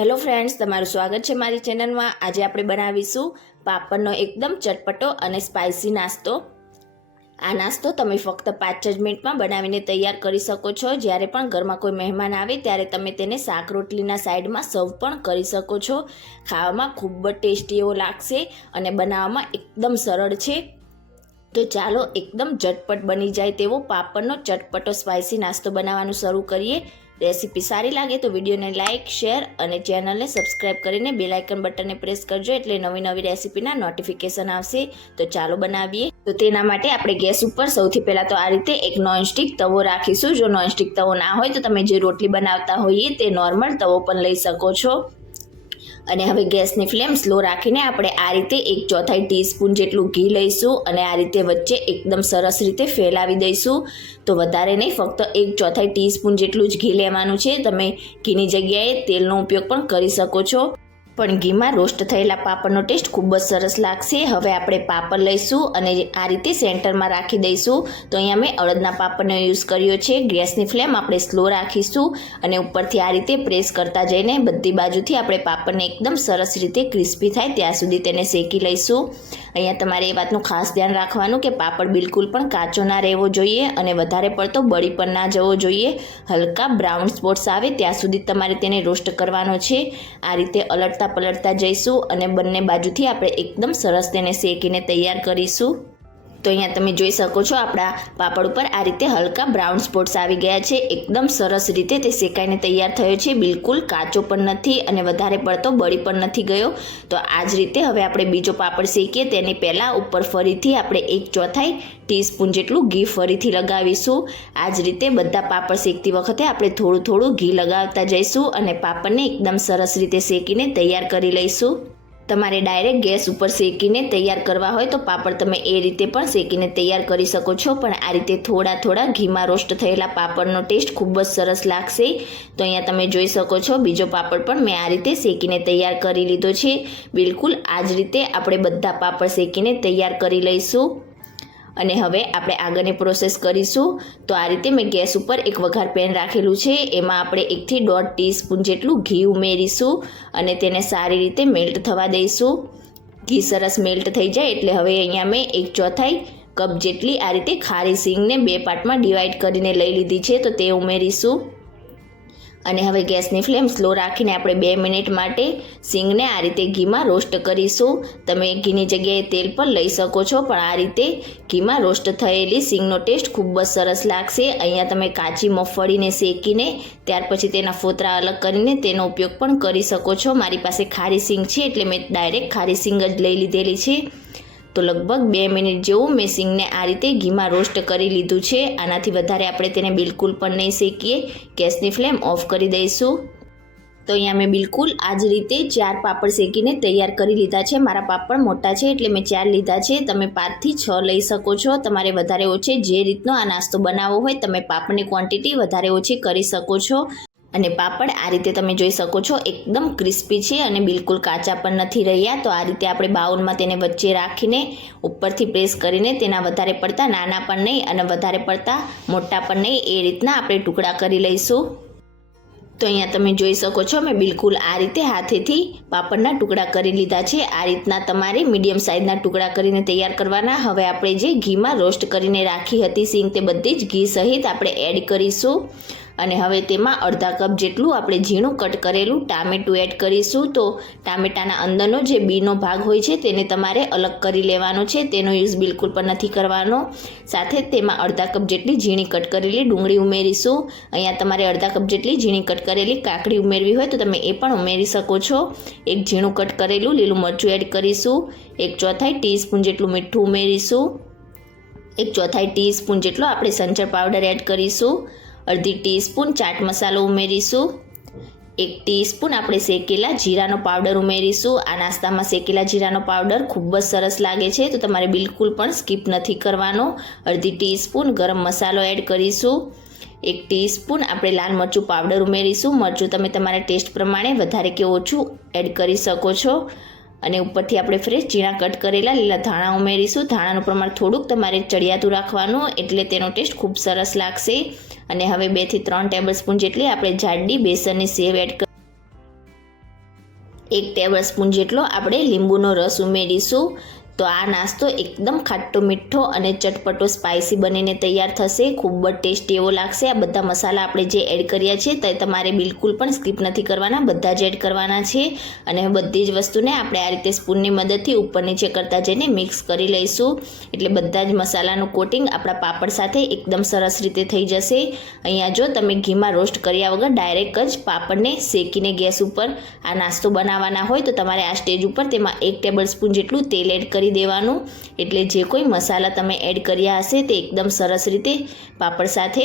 Hello friends, તમારું સ્વાગત છે મારી ચેનલમાં. આજે આપણે બનાવીશું પાપડનો એકદમ ચટપટો અને સ્પાઇસી નાસ્તો. આ નાસ્તો તમે ફક્ત પાંચ જ મિનિટમાં બનાવીને તૈયાર કરી શકો છો. જ્યારે પણ ઘરમાં કોઈ મહેમાન આવે, ત્યારે તમે તેને શાક રોટલીના સાઈડમાં સર્વ પણ કરી શકો છો. ખાવામાં ખૂબ જ ટેસ્ટી એવો લાગશે અને બનાવવામાં એકદમ સરળ છે. તો ચાલો એકદમ ઝટપટ બની જાય તેવો પાપડનો ચટપટો સ્પાઇસી નાસ્તો બનાવવાનું શરૂ કરીએ. રેસીપી સારી લાગે તો વિડીયોને લાઇક શેર અને ચેનલને સબસ્ક્રાઇબ કરીને બેલાઇકન બટનને પ્રેસ કરજો એટલે નવી નવી રેસીપીના નોટિફિકેશન આવશે. તો ચાલો બનાવીએ. તો તેના માટે આપણે ગેસ ઉપર સૌથી પહેલાં તો આ રીતે એક નોનસ્ટિક તવો રાખીશું. જો નોનસ્ટિક તવો ના હોય તો તમે જે રોટલી બનાવતા હોઈએ તે નોર્મલ તવો પણ લઈ શકો છો. અને હવે ગેસની ફ્લેમ સ્લો રાખીને આપણે આ રીતે એક ચોથાઈ ટીસ્પૂન જેટલું ઘી લઈશું અને આ રીતે વચ્ચે એકદમ સરસ રીતે ફેલાવી દઈશું. તો વધારે નહીં, ફક્ત એક ચોથાઈ ટીસ્પૂન જેટલું જ ઘી લેવાનું છે. તમે ઘીની જગ્યાએ તેલનો ઉપયોગ પણ કરી શકો છો. પણ ઘીમાં રોસ્ટ થયેલા પાપડનો ટેસ્ટ ખૂબ જ સરસ લાગશે. હવે આપણે પાપડ લઈશું અને આ રીતે સેન્ટરમાં રાખી દઈશું. તો અહીંયા મેં અડદના પાપડનો યુઝ કર્યો છે. ગેસની ફ્લેમ આપણે સ્લો રાખીશું અને ઉપરથી આ રીતે પ્રેસ કરતા જઈને બધી બાજુથી આપણે પાપડને એકદમ સરસ રીતે ક્રિસ્પી થાય ત્યાં સુધી તેને શેકી લઈશું. અહીંયા તમારે એ વાતનું ખાસ ધ્યાન રાખવાનું કે પાપડ બિલકુલ પણ કાચો ના રહેવો જોઈએ અને વધારે પડતો બળી પણ ના જવો જોઈએ. હલકા બ્રાઉન સ્પોટ્સ આવે ત્યાં સુધી તમારે તેને રોસ્ટ કરવાનો છે. આ રીતે અલટતા પલટતા જઈશું અને બંને બાજુથી આપણે એકદમ સરસ તેને શેકીને તૈયાર કરીશું. તો અહીંયા તમે જોઈ શકો છો આપણા પાપડ ઉપર આ રીતે હલકા બ્રાઉન સ્પોટ્સ આવી ગયા છે. એકદમ સરસ રીતે તે શેકાઈને તૈયાર થયો છે. બિલકુલ કાચો પણ નથી અને વધારે પડતો બળી પણ નથી ગયો. તો આ જ રીતે હવે આપણે બીજો પાપડ શેકીએ. તેની પહેલાં ઉપર ફરીથી આપણે એક ચોથાઈ ટીસ્પૂન જેટલું ઘી ફરીથી લગાવીશું. આ જ રીતે બધા પાપડ શેકતી વખતે આપણે થોડું થોડું ઘી લગાવતા જઈશું અને પાપડને એકદમ સરસ રીતે શેકીને તૈયાર કરી લઈશું. તમારે ડાયરેક્ટ ગેસ ઉપર શેકીને તૈયાર કરવા હોય તો પાપડ તમે એ રીતે પણ શેકીને તૈયાર કરી શકો છો. પણ આ રીતે થોડા થોડા ઘીમાં રોસ્ટ થયેલા પાપડનો ટેસ્ટ ખૂબ જ સરસ લાગશે. તો અહીંયા તમે જોઈ શકો છો, બીજો પાપડ પણ મેં આ રીતે શેકીને તૈયાર કરી લીધો છે. બિલકુલ આ જ રીતે આપણે બધા પાપડ શેકીને તૈયાર કરી લઈશું. અને હવે આપણે આગળની પ્રોસેસ કરીશું. તો આ રીતે મેં ગેસ ઉપર એક વઘાર પેન રાખેલું છે. એમાં આપણે એકથી દોઢ ટીસ્પૂન જેટલું ઘી ઉમેરીશું અને તેને સારી રીતે મેલ્ટ થવા દઈશું. ઘી સરસ મેલ્ટ થઈ જાય એટલે હવે અહીંયા મેં એક ચોથાઈ કપ જેટલી આ રીતે ખારી સિંગને બે પાર્ટમાં ડિવાઈડ કરીને લઈ લીધી છે. તો તે ઉમેરીશું. અને હવે ગેસની ફ્લેમ સ્લો રાખીને આપણે બે મિનિટ માટે સિંગને આ રીતે ઘીમાં રોસ્ટ કરીશું. તમે ઘીની જગ્યાએ તેલ પણ લઈ શકો છો, પણ આ રીતે ઘીમાં રોસ્ટ થયેલી સિંગનો ટેસ્ટ ખૂબ જ સરસ લાગશે. અહીંયા તમે કાચી મગફળીને શેકીને, ત્યાર પછી તેના ફોતરા અલગ કરીને તેનો ઉપયોગ પણ કરી શકો છો. મારી પાસે ખારી સિંગ છે, એટલે મેં ડાયરેક્ટ ખારી સિંગ જ લઈ લીધેલી છે. તો લગભગ બે મિનિટ જેવું મેં સિંગને આ રીતે ઘીમાં રોસ્ટ કરી લીધું છે. આનાથી વધારે આપણે તેને બિલકુલ પણ નહીં શેકીએ. ગેસની ફ્લેમ ઓફ કરી દઈશું. તો અહીંયા મેં બિલકુલ આ જ રીતે ચાર પાપડ શેકીને તૈયાર કરી લીધા છે. મારા પાપડ મોટા છે એટલે મેં ચાર લીધા છે. તમે પાંચથી છ લઈ શકો છો. તમારે વધારે ઓછે જે રીતનો આ નાસ્તો બનાવવો હોય તમે પાપડની ક્વોન્ટિટી વધારે ઓછી કરી શકો છો. અને પાપડ આ રીતે તમે જોઈ શકો છો, એકદમ ક્રિસ્પી છે અને બિલકુલ કાચા પણ નથી રહ્યા. તો આ રીતે આપણે બાઉલમાં તેને વચ્ચે રાખીને ઉપરથી પ્રેસ કરીને તેના વધારે પડતા, નાના પણ નહીં અને વધારે પડતા, મોટા પણ નહીં, એ રીતના આપણે ટુકડા કરી લઈશું. તો અહીંયા તમે જોઈ શકો છો, મેં બિલકુલ આ રીતે હાથેથી પાપડના ટુકડા કરી લીધા છે. આ રીતના તમારે મીડિયમ સાઇઝના ટુકડા કરીને તૈયાર કરવાના. હવે આપણે જે ઘીમાં રોસ્ટ કરીને રાખી હતી સિંગ તે બધી જ ઘી સહિત આપણે એડ કરીશું. અને હવે તેમાં અડધા કપ જેટલું આપણે ઝીણું કટ કરેલું ટામેટું એડ કરીશું. તો ટામેટાના અંદરનો જે બીનો ભાગ હોય છે તેને તમારે અલગ કરી લેવાનો છે. તેનો યુઝ બિલકુલ પણ નથી કરવાનો. સાથે તેમાં અડધા કપ જેટલી ઝીણી કટ કરેલી ડુંગળી ઉમેરીશું. અહીંયા તમારે અડધા કપ જેટલી ઝીણી કટ કરેલી કાકડી ઉમેરવી હોય તો તમે એ પણ ઉમેરી શકો છો. એક ઝીણું કટ કરેલું લીલું મરચું એડ કરીશું. એક ચોથાઈ ટીસ્પૂન જેટલું મીઠું ઉમેરીશું. એક ચોથાઈ ટીસ્પૂન જેટલો આપણે સંચર પાવડર એડ કરીશું. અડધી ટીસ્પૂન ચાટ મસાલો ઉમેરીશું. એક ટીસ્પૂન આપણે શેકેલા જીરાનો પાવડર ઉમેરીશું. આ નાસ્તામાં શેકેલા જીરાનો પાવડર ખૂબ જ સરસ લાગે છે, તો તમારે બિલકુલ પણ સ્કીપ નથી કરવાનો. અડધી ટીસ્પૂન ગરમ મસાલો એડ કરીશું. એક ટીસ્પૂન આપણે લાલ મરચું પાવડર ઉમેરીશું. મરચું તમે તમારા ટેસ્ટ પ્રમાણે વધારે કે ઓછું એડ કરી શકો છો. અને ઉપરથી આપણે ફ્રેશ ઝીણા કટ કરેલા લીલા ધાણા ઉમેરીશું. ધાણાનું પ્રમાણ થોડુંક તમારે ચડિયાતું રાખવાનું, એટલે તેનો ટેસ્ટ ખૂબ સરસ લાગશે. અને હવે બેથી ત્રણ ટેબલ સ્પૂન જેટલી આપણે જાડી બેસનની સેવ એડ એક ટેબલ સ્પૂન જેટલો આપણે લીંબુનો રસ ઉમેરીશું. તો આ નાસ્તો એકદમ ખાટો, મીઠો અને ચટપટો સ્પાઇસી બનીને તૈયાર થશે. ખૂબ જ ટેસ્ટી એવો લાગશે. આ બધા મસાલા આપણે જે એડ કર્યા છે તે તમારે બિલકુલ પણ સ્કીપ નથી કરવાના. બધા જ એડ કરવાના છે અને બધી જ વસ્તુને આપણે આ રીતે સ્પૂનની મદદથી ઉપર નીચે કરતા જઈને મિક્સ કરી લઈશું. એટલે બધા જ મસાલાનું કોટિંગ આપણા પાપડ સાથે એકદમ સરસ રીતે થઈ જશે. અહીંયા જો તમે ઘીમાં રોસ્ટ કર્યા વગર ડાયરેક્ટ જ પાપડને શેકીને ગેસ ઉપર આ નાસ્તો બનાવવાના હોય તો તમારે આ સ્ટેજ ઉપર તેમાં એક ટેબલ સ્પૂન જેટલું તેલ એડ કરી દેવાનું. એટલે જે કોઈ મસાલા તમે એડ કર્યા હશે તે એકદમ સરસ રીતે પાપડ સાથે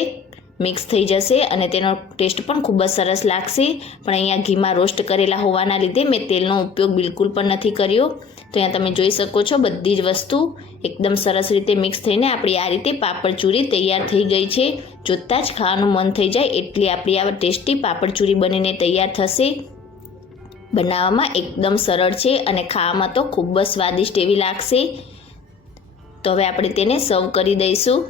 મિક્સ થઈ જશે અને તેનો ટેસ્ટ પણ ખૂબ જ સરસ લાગશે. પણ અહીંયા ઘીમાં રોસ્ટ કરેલા હોવાના લીધે મેં તેલનો ઉપયોગ બિલકુલ પણ નથી કર્યો. તો અહીંયા તમે જોઈ શકો છો બધી જ વસ્તુ એકદમ સરસ રીતે મિક્સ થઈને આપણી આ રીતે પાપડ ચૂરી તૈયાર થઈ ગઈ છે. જોતાં જ ખાવાનું મન થઈ જાય એટલી આપણી આ ટેસ્ટી પાપડ ચૂરી બનીને તૈયાર થશે. બનાવવામાં એકદમ સરળ છે અને ખાવામાં તો ખૂબ જ સ્વાદિષ્ટ એવી લાગશે. તો હવે આપણે તેને સર્વ કરી દઈશું.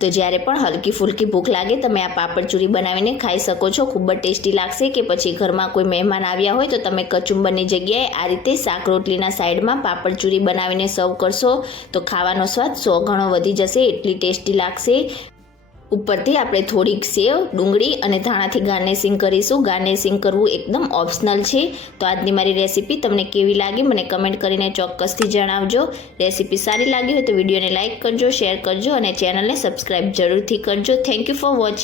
તો જ્યારે પણ હલકી ફૂલકી ભૂખ લાગે, તમે આ પાપડ ચૂરી બનાવીને ખાઈ શકો છો. ખૂબ જ ટેસ્ટી લાગશે કે પછી ઘરમાં કોઈ મહેમાન આવ્યા હોય તો તમે કચુંબરની જગ્યાએ આ રીતે શાક રોટલીના સાઈડમાં પાપડ ચૂરી બનાવીને સર્વ કરશો. તો ખાવાનો સ્વાદ સો ગણો વધી જશે, એટલી ટેસ્ટી લાગશે. ઉપરથી આપણે થોડીક સેવ, ડુંગળી અને ધાણાથી ગાર્નિશિંગ કરીશું. ગાર્નિશિંગ કરવું એકદમ ઓપ્શનલ છે. તો આજની મારી રેસીપી તમને કેવી લાગી મને કમેન્ટ કરીને ચોક્કસથી જણાવજો. રેસીપી સારી લાગી હોય તો વિડીયોને લાઇક કરજો, શેર કરજો અને ચેનલને સબસ્ક્રાઈબ જરૂરથી કરજો. Thank you for watching.